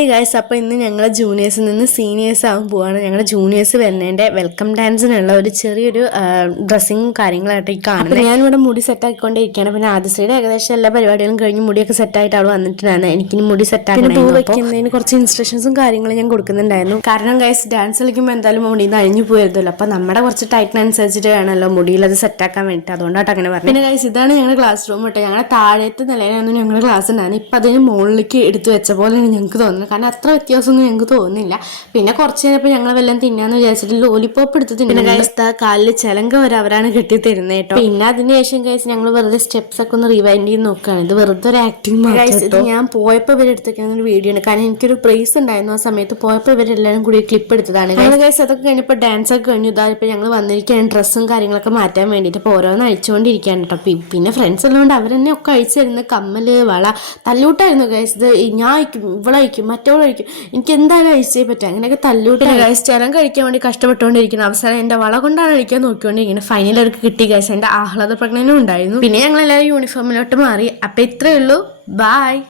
Hey guys, അപ്പോൾ ഇന്ന് ഞങ്ങൾ ജൂനിയേഴ്സിൽ നിന്ന് സീനിയേഴ്സ് ആവാൻ പോവാണ്. ഞങ്ങളുടെ ജൂനിയേഴ്സ് വരുന്നതിൻ്റെ വെൽക്കം ഡാൻസിനുള്ള ഒരു ചെറിയൊരു ഡ്രസ്സിങ്ങും കാര്യങ്ങളായിട്ട് ഈ കാണുന്നത്. ഞാനിവിടെ മുടി സെറ്റാക്കിക്കൊണ്ടിരിക്കുകയാണ്. പിന്നെ ആദ്യശ്രീയുടെ ഏകദേശം എല്ലാ പരിപാടികളും കഴിഞ്ഞ് മുടിയൊക്കെ സെറ്റായിട്ട് അവൾ വന്നിട്ടുണ്ടായിരുന്നു. എനിക്കിനി മുടി സെറ്റാക്കി പൂ വെക്കുന്നതിന് കുറച്ച് ഇൻസ്ട്രക്ഷൻസും കാര്യങ്ങളും ഞാൻ കൊടുക്കുന്നുണ്ടായിരുന്നു. കാരണം ഗൈസ്, ഡാൻസ് കളിക്കുമ്പോൾ എന്തായാലും മുടി അഴിഞ്ഞു പോയതല്ലോ. അപ്പോൾ നമ്മുടെ കുറച്ച് ടൈറ്റിനനുസരിച്ചിട്ട് വേണമല്ലോ മുടിയിൽ അത് സെറ്റാക്കാൻ വേണ്ടിയിട്ട്. അതുകൊണ്ടായിട്ട് അങ്ങനെ പറഞ്ഞു. പിന്നെ ഗൈസ്, ഇതാണ് ഞങ്ങളുടെ ക്ലാസ് റൂം കേട്ടോ. ഞങ്ങളുടെ താഴത്തെ നിലയിലാണ് ഞങ്ങളുടെ ക്ലാസ് ഉണ്ടായിരുന്നു. ഇപ്പം അതിന് മുകളിലേക്ക് എടുത്ത് വെച്ച പോലെയാണ് ഞങ്ങൾക്ക് തോന്നുന്നത്. കാരണം അത്ര വ്യത്യാസമൊന്നും ഞങ്ങൾക്ക് തോന്നുന്നില്ല. പിന്നെ കുറച്ച് കഴിഞ്ഞപ്പോൾ ഞങ്ങൾ വല്ലതും തിന്നാന്ന് വിചാരിച്ചിട്ട് ലോലിപോപ്പ് എടുത്ത് തിന്നെ. ഗൈസ്, കാലിൽ ചിലങ്ക വരെ അവരാണ് കെട്ടി തരുന്നത് കേട്ടോ. പിന്നെ അതിനുശേഷം ഗൈസ് ഞങ്ങൾ വെറുതെ സ്റ്റെപ്സ് ഒക്കെ ഒന്ന് റിവൈൻഡ് ചെയ്ത് നോക്കുകയാണ്. ഇത് വെറുതെ ഒരു ആക്ടിങ് ഗൈസ്. ഇത് ഞാൻ പോയപ്പോൾ ഇവരെടുത്തിരിക്കുന്ന ഒരു വീഡിയോ ആണ്. കാരണം എനിക്കൊരു പ്രൈസ് ഉണ്ടായിരുന്നു ആ സമയത്ത്. പോയപ്പോൾ ഇവരെല്ലാവരും കൂടി ക്ലിപ്പ് എടുത്തതാണ് ഗൈസ്. അതൊക്കെ കഴിഞ്ഞപ്പോൾ ഡാൻസ് ഒക്കെ കഴിഞ്ഞു. ഇതായപ്പോൾ ഞങ്ങൾ വന്നിരിക്കുകയാണ് ഡ്രസ്സും കാര്യങ്ങളൊക്കെ മാറ്റാൻ വേണ്ടിയിട്ട്. ഇപ്പോൾ ഓരോന്ന് അഴിച്ചുകൊണ്ടിരിക്കുകയാണ് കേട്ടോ. പിന്നെ ഫ്രണ്ട്സ് ഉള്ളതുകൊണ്ട് അവരെന്നെ ഒക്കെ അഴിച്ചു തരുന്നത് കമ്മല്, വള, തല്ലൂട്ടായിരുന്നു ഗൈസ്. ഇത് ഞാൻ അയക്കും, ഇവളയക്കും, മറ്റവളഴിക്കും, എനിക്ക് എന്തായാലും അഴിച്ചേ പറ്റും. അങ്ങനെയൊക്കെ തല്ലൂട്ടാണ് ഗൈസ്. ചരം കഴിക്കാൻ വേണ്ടി കഷ്ടപ്പെട്ടുകൊണ്ടിരിക്കുന്നത്. അവസാനം എൻ്റെ വള കൊണ്ടാണ് അഴിക്കാൻ നോക്കിക്കൊണ്ടിരിക്കുന്നത്. ഫൈനൽ അവർക്ക് കിട്ടി ഗൈസ്. എൻ്റെ ആഹ്ലാദ പ്രകടനവും ഉണ്ടായിരുന്നു. പിന്നെ ഞങ്ങളെല്ലാവരും യൂണിഫോമിലോട്ട് മാറി. അപ്പം ഇത്രയേ ഉള്ളൂ. ബൈ.